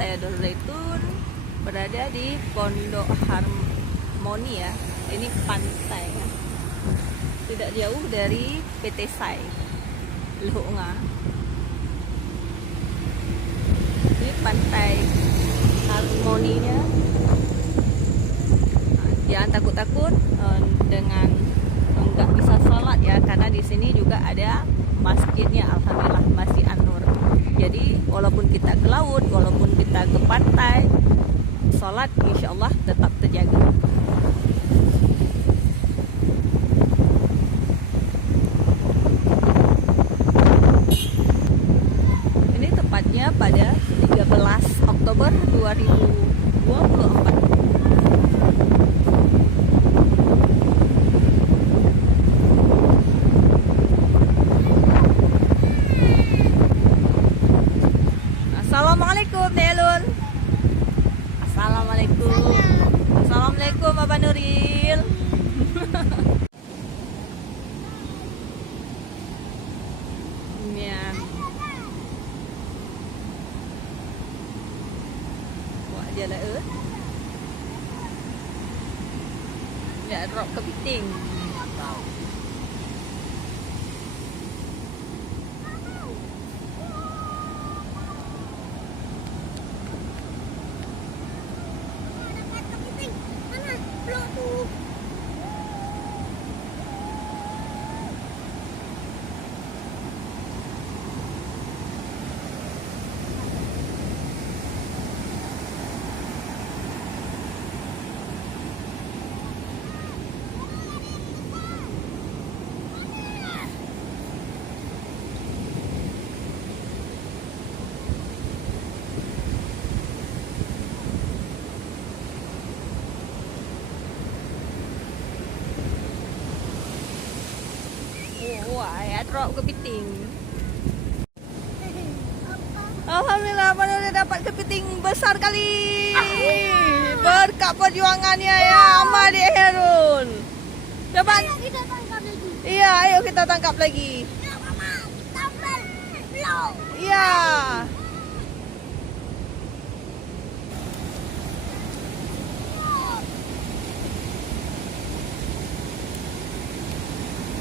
saya Nur Zaitun berada di Pondok Harmoni ya. Ini pantai ya. Tidak jauh dari PT SAI Luhuk Nga. Ini pantai Harmoninya. Jangan takut-takut dengan nggak bisa sholat ya, karena di sini juga ada masjidnya, alhamdulillah Masjid An-Nur. Jadi walaupun kita ke laut, walaupun kita ke pantai, sholat insya Allah tetap terjaga. Ini tepatnya pada 13 Oktober 2024. Assalamualaikum Nelun. Assalamualaikum. Assalamualaikum Abang Nuril. Mian. Wah dia lah dia drop kepiting. Wah, ya drop kepiting. Alhamdulillah, Abang Nuril dapat kepiting besar kali. Berkat perjuangannya ya, Amal di Herun. Coba. Ayo kita tangkap lagi. Iya, ayo kita tangkap lagi. Ya, Mama, kita blow. Iya.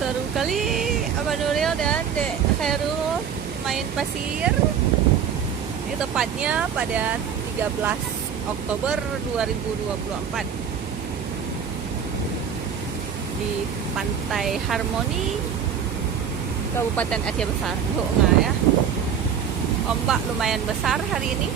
Seru kali Abang Nuril dan Dek Khairul main pasir. Ini tepatnya pada 13 Oktober 2024 di Pantai Harmoni, Kabupaten Aceh Besar, Luhuk Nga ya. Ombak lumayan besar hari ini.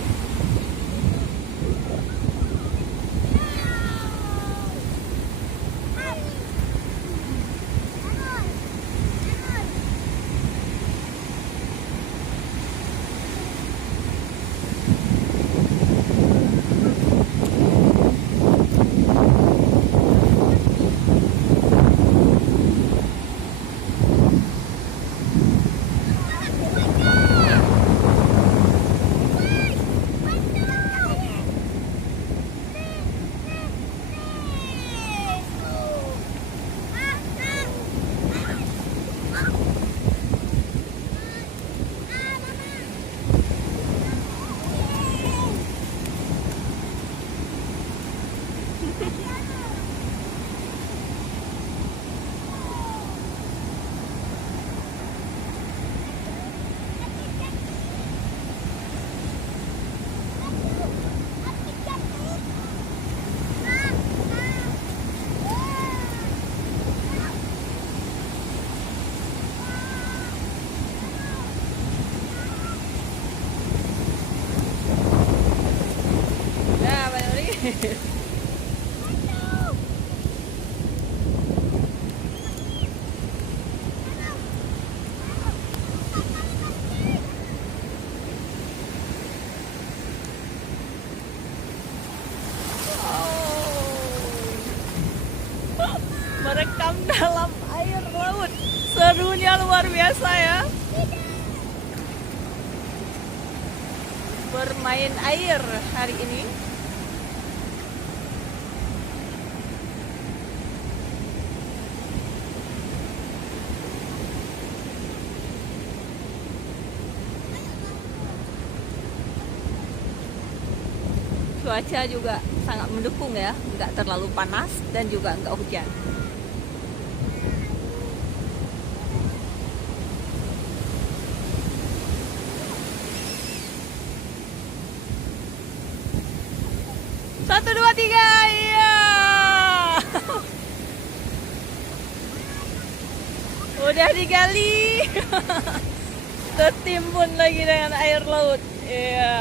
Merekam dalam air laut, serunya luar biasa ya. Bermain air hari ini. Cuaca juga sangat mendukung ya, nggak terlalu panas dan juga nggak hujan. Satu, dua, tiga, iya. Udah digali. Tertimbun lagi dengan air laut. Iya.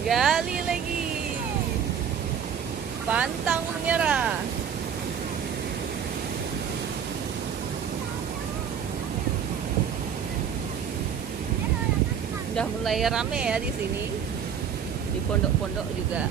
Gali lagi. Pantang menyerah. Udah mulai rame ya di sini. Di pondok-pondok juga.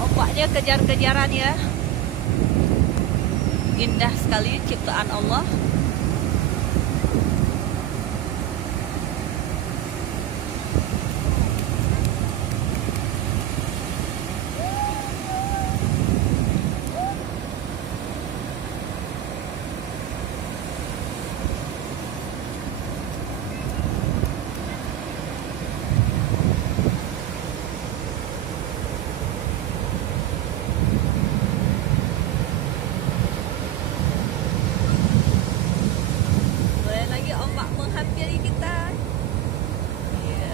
Ombaknya kejar-kejaran ya. Indah sekali ciptaan Allah. Ombak menghampiri kita. Iya.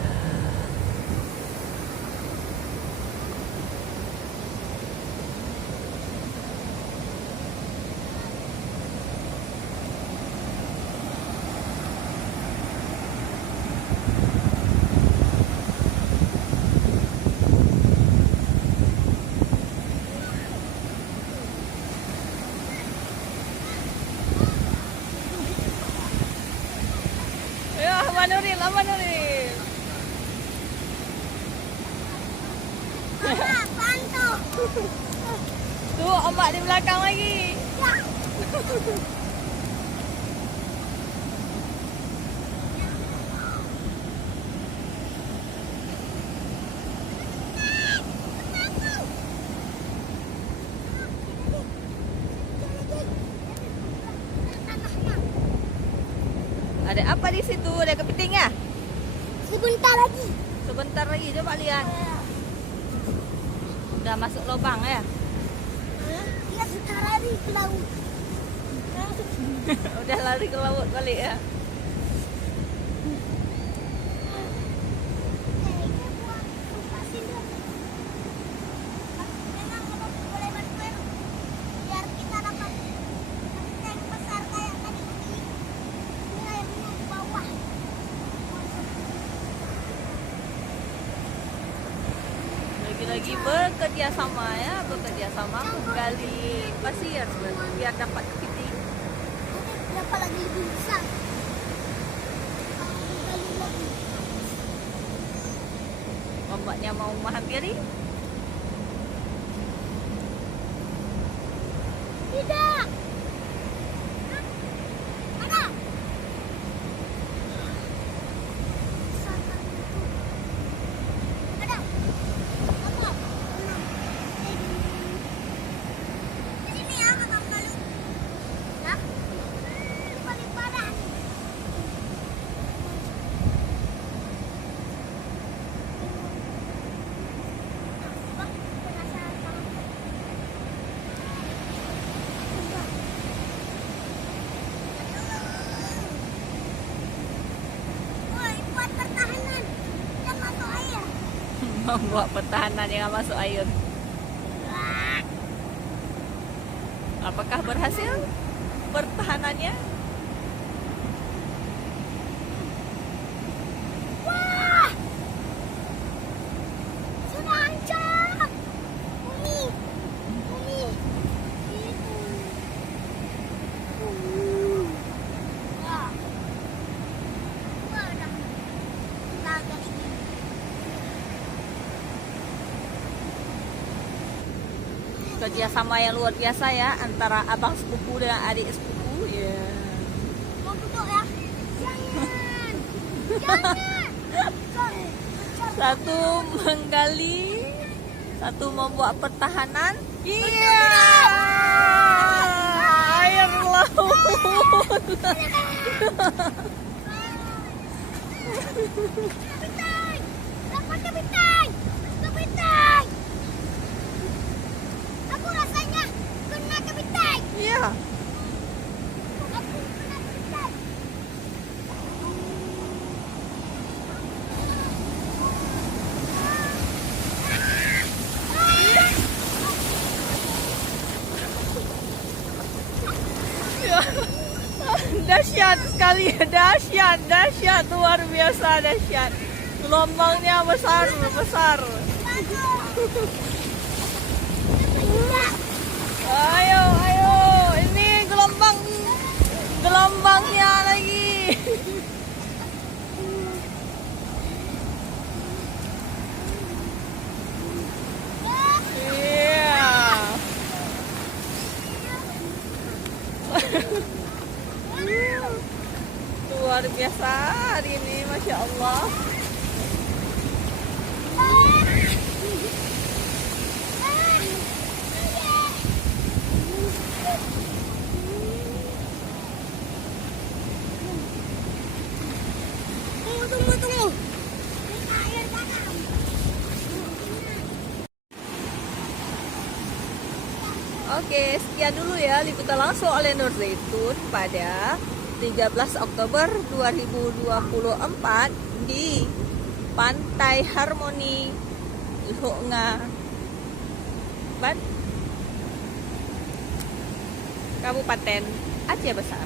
Nuril, apa Nuril? Mama, bantu. Tuh ombak di belakang lagi. Ya. Ada apa di situ? Ada kepitingnya? Sebentar lagi. Sebentar lagi, coba lihat. Udah masuk lubang ya? Dia sudah lari ke laut. Udah lari ke laut balik ya? Lagi bekerja sama ya, menggali pasir biar dapat kepiting. Dapat lagi lebih besar. Ombaknya mau menghampiri? Tidak. Ada. Ada. Apa? Di sini ya, Kakak Balu. Ya. Paling parah. membuat pertahanan yang masuk air. Apakah berhasil pertahanannya? Wah! Seranjang! Bumi! Bumi! Itu. Wah. Wah, udah. Laga ini. Kerjasama yang luar biasa ya antara abang sepupu dan adik sepupu ya. Mau duduk ya? Jangan! Jangan! Satu menggali, satu membuat pertahanan. Iya, air laut. Kepiting! Dapat kepiting! Kepiting! Aku rasanya kena kepiting! Iya. Aku kena kepiting! Ya. Dahsyat sekali, dahsyat luar biasa dahsyat. Gelombangnya besar. Ayo, ini gelombangnya lagi. Iya. Luar biasa hari ini, Masya Allah. Tunggu. Air datang. Oke, sekian dulu ya liputan langsung oleh Nur Zaitun pada 13 Oktober 2024 di Pantai Harmoni Lhoknga, Kabupaten Aceh Besar.